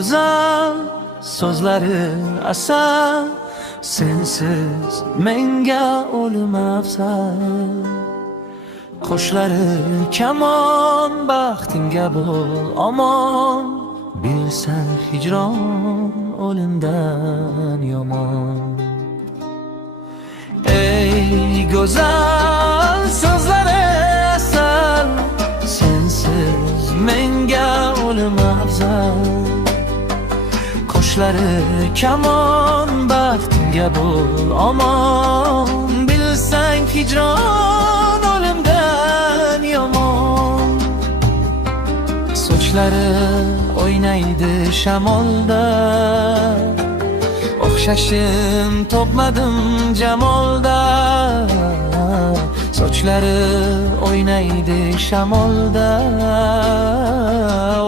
go'zal so'zlari asal, sensiz menga o'lim afzal. Qoshlari kamon, baxtingga bo'l omon, bilsan hijron o'limdan yomon. Ey go'zal so'zlari asal, sensiz menga o'lim afzal. Qoshlari kamon, baxtingga bo'l omon, bilsang hijron o'limdan yomon. Sochlari o'ynaydi shamolda, o'xshashim topmadim jamolda. Sochlari o'ynaydi shamolda,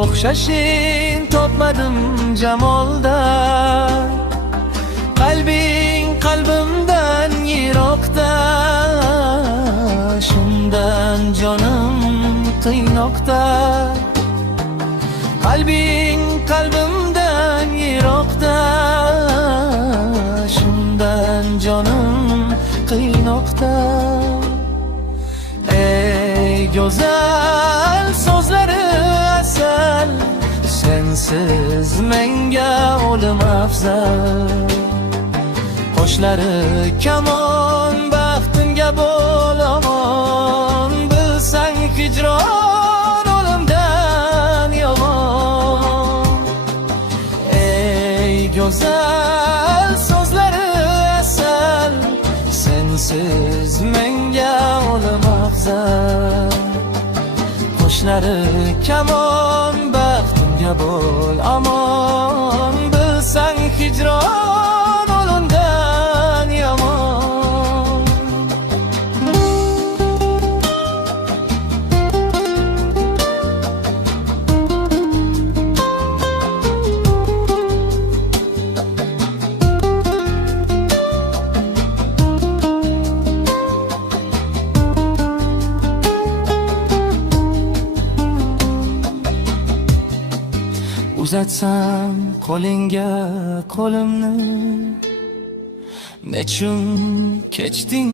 o'xshashim topmadim jamolda. Qalbing qalbimdan yiroqda, shundan jonim qiynoqda. Qalbing qalbimdan yiroqda, shundan jonim qiynoqda. Ey go'zal so'zlari asal, sensiz menga o'lim afzal. Qoshlari kamon, baxtimga bo'l omon, bilsang hijron o'limdan yomon. Ey go'zal so'zlari asal, sensiz menga o'lim afzal. Qoshlari kamon, baxtimga bo'l omon, bilsang hijron o'limdan yomon. Uzatsam qo'lingga qo'limni, nechun kechding?